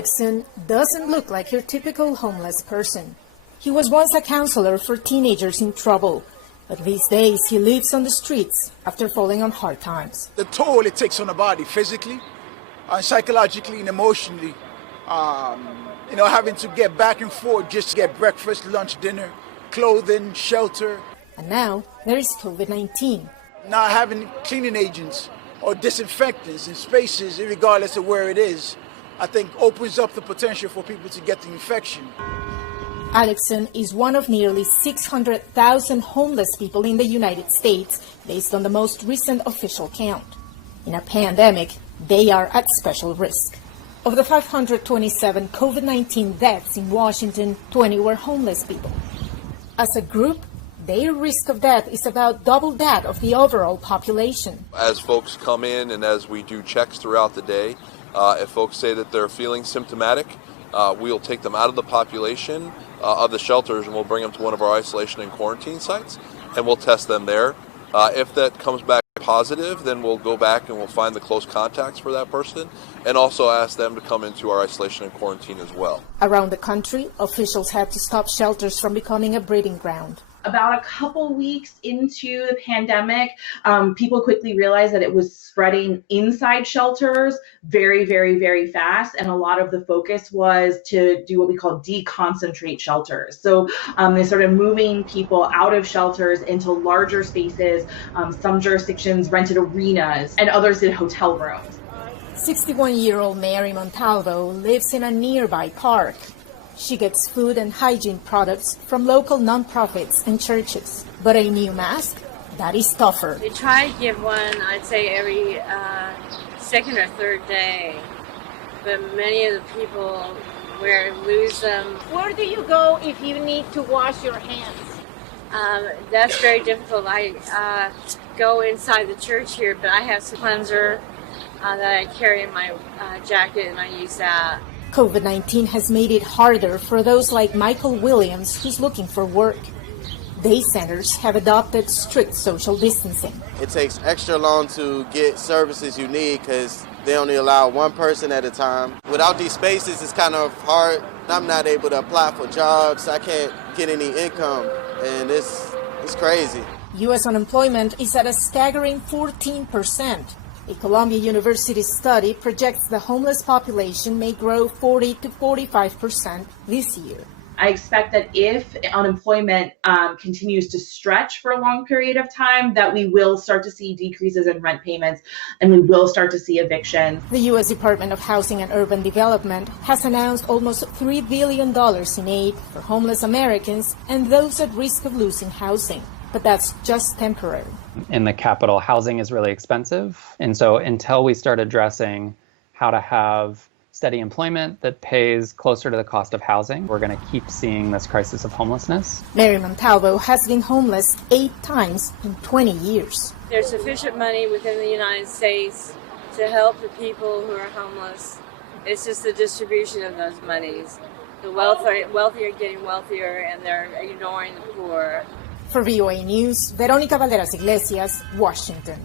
Alexson doesn't look like your typical homeless person. He was once a counselor for teenagers in trouble, but these days he lives on the streets after falling on hard times. The toll it takes on the body physically, psychologically and emotionally, having to get back and forth just to get breakfast, lunch, dinner, clothing, shelter. And now there is COVID-19. Not having cleaning agents or disinfectants in spaces, regardless of where it is, I think opens up the potential for people to get the infection. Alexson is one of nearly 600,000 homeless people in the United States, based on the most recent official count. In a pandemic, they are at special risk. Of the 527 COVID-19 deaths in Washington, 20 were homeless people. As a group, their risk of death is about double that of the overall population. As folks come in and as we do checks throughout the day, if folks say that they're feeling symptomatic, we'll take them out of the population of the shelters and we'll bring them to one of our isolation and quarantine sites and we'll test them there. If that comes back positive, then we'll go back and we'll find the close contacts for that person and also ask them to come into our isolation and quarantine as well. Around the country, officials had to stop shelters from becoming a breeding ground. About a couple weeks into the pandemic, people quickly realized that it was spreading inside shelters very, very, very fast. And a lot of the focus was to do what we call deconcentrate shelters. So they started moving people out of shelters into larger spaces. Some jurisdictions rented arenas and others did hotel rooms. 61-year-old Mary Montalvo lives in a nearby park. She gets food and hygiene products from local nonprofits and churches. But a new mask, that is tougher. We try to give one, I'd say, every second or third day. But many of the people lose them. Where do you go if you need to wash your hands? That's very difficult. I go inside the church here, but I have some cleanser that I carry in my jacket, and I use that. COVID-19 has made it harder for those like Michael Williams, who's looking for work. Day centers have adopted strict social distancing. It takes extra long to get services you need because they only allow one person at a time. Without these spaces, it's kind of hard. I'm not able to apply for jobs. I can't get any income, and it's crazy. U.S. unemployment is at a staggering 14%. A Columbia University study projects the homeless population may grow 40 to 45% this year. I expect that if unemployment continues to stretch for a long period of time, that we will start to see decreases in rent payments and we will start to see evictions. The U.S. Department of Housing and Urban Development has announced almost $3 billion in aid for homeless Americans and those at risk of losing housing. But that's just temporary. In the capital, housing is really expensive. And so until we start addressing how to have steady employment that pays closer to the cost of housing, we're going to keep seeing this crisis of homelessness. Mary Montalvo has been homeless 8 times in 20 years. There's sufficient money within the United States to help the people who are homeless. It's just the distribution of those monies. The wealthy are getting wealthier and they're ignoring the poor. For VOA News, Veronica, Balderas, Iglesias, Washington.